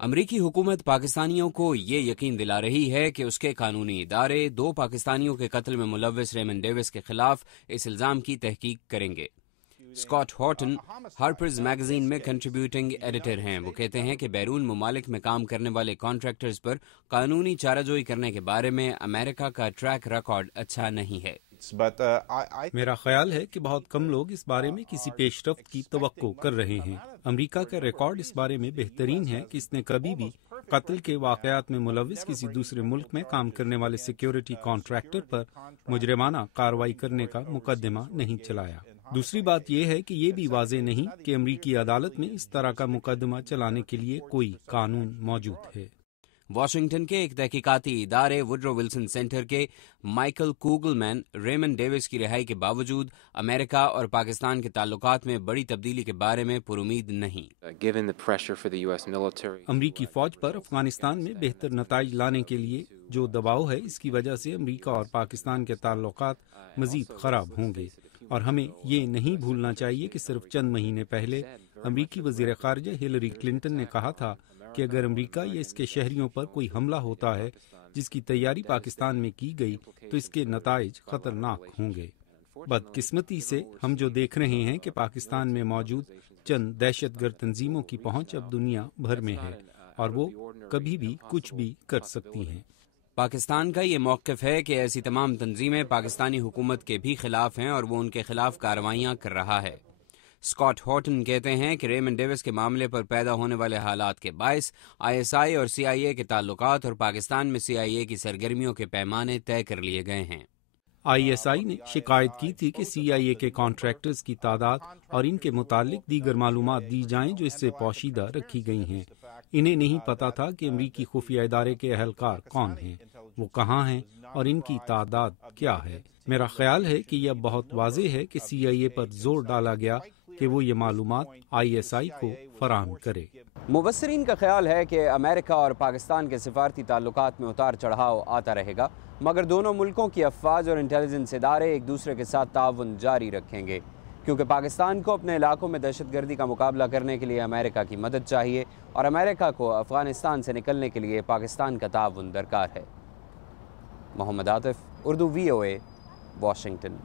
امریکی حکومت پاکستانیوں کو یہ یقین دلا رہی ہے کہ اس کے قانونی ادارے 2 پاکستانیوں کے قتل میں ملوث ریمنڈ ڈیوس کے خلاف اس الزام کی تحقیق کریں گے۔ اسکاٹ ہارٹن ہارپرز میگزین میں کنٹریبیوٹنگ ایڈیٹر ہیں۔ وہ کہتے ہیں کہ بیرون ممالک میں کام کرنے والے کانٹریکٹرز پر قانونی چارہ جوئی کرنے کے بارے میں امریکہ کا ٹریک ریکارڈ اچھا نہیں ہے۔ میرا خیال ہے کہ بہت کم لوگ اس بارے میں کسی پیش رفت کی توقع کر رہے ہیں۔ امریکہ کا ریکارڈ اس بارے میں بہترین ہے کہ اس نے کبھی بھی قتل کے واقعات میں ملوث کسی دوسرے ملک میں کام کرنے والے سیکیورٹی کانٹریکٹر پر مجرمانہ کارروائی کرنے کا مقدمہ نہیں چلایا۔ دوسری بات یہ ہے کہ یہ بھی واضح نہیں کہ امریکی عدالت میں اس طرح کا مقدمہ چلانے کے لیے کوئی قانون موجود ہے۔ واشنگٹن کے ایک تحقیقاتی ادارے وڈرو ولسن سینٹر کے مائیکل کوگل مین ریمنڈ ڈیوس کی رہائی کے باوجود امریکہ اور پاکستان کے تعلقات میں بڑی تبدیلی کے بارے میں پرامید نہیں۔ امریکی فوج پر افغانستان میں بہتر نتائج لانے کے لیے جو دباؤ ہے، اس کی وجہ سے امریکہ اور پاکستان کے تعلقات مزید خراب ہوں گے، اور ہمیں یہ نہیں بھولنا چاہیے کہ صرف چند مہینے پہلے امریکی وزیر خارجہ ہلری کلنٹن نے کہا تھا کہ اگر امریکہ یا اس کے شہریوں پر کوئی حملہ ہوتا ہے جس کی تیاری پاکستان میں کی گئی تو اس کے نتائج خطرناک ہوں گے۔ بدقسمتی سے ہم جو دیکھ رہے ہیں کہ پاکستان میں موجود چند دہشت گرد تنظیموں کی پہنچ اب دنیا بھر میں ہے، اور وہ کبھی بھی کچھ بھی کر سکتی ہیں۔ پاکستان کا یہ موقف ہے کہ ایسی تمام تنظیمیں پاکستانی حکومت کے بھی خلاف ہیں اور وہ ان کے خلاف کارروائیاں کر رہا ہے۔ اسکاٹ ہارٹن کہتے ہیں کہ ریمنڈ ڈیوس کے معاملے پر پیدا ہونے والے حالات کے باعث ISI اور CIA کے تعلقات اور پاکستان میں CIA کی سرگرمیوں کے پیمانے طے کر لیے گئے ہیں۔ ISI نے شکایت کی تھی کہ CIA کے کانٹریکٹرز کی تعداد اور ان کے متعلق دیگر معلومات دی جائیں جو اس سے پوشیدہ رکھی گئی ہیں۔ انہیں نہیں پتا تھا کہ امریکی خفیہ ادارے کے اہلکار کون ہیں، وہ کہاں ہیں اور ان کی تعداد کیا ہے۔ میرا خیال ہے کہ یہ بہت واضح ہے کہ CIA پر زور ڈالا گیا کہ وہ یہ معلومات ISI کو فراہم کرے۔ مبصرین کا خیال ہے کہ امریکہ اور پاکستان کے سفارتی تعلقات میں اتار چڑھاؤ آتا رہے گا، مگر دونوں ملکوں کی افواج اور انٹیلیجنس ادارے ایک دوسرے کے ساتھ تعاون جاری رکھیں گے، کیونکہ پاکستان کو اپنے علاقوں میں دہشت گردی کا مقابلہ کرنے کے لیے امریکہ کی مدد چاہیے، اور امریکہ کو افغانستان سے نکلنے کے لیے پاکستان کا تعاون درکار ہے۔ محمد عاطف، اردو VOA، واشنگٹن۔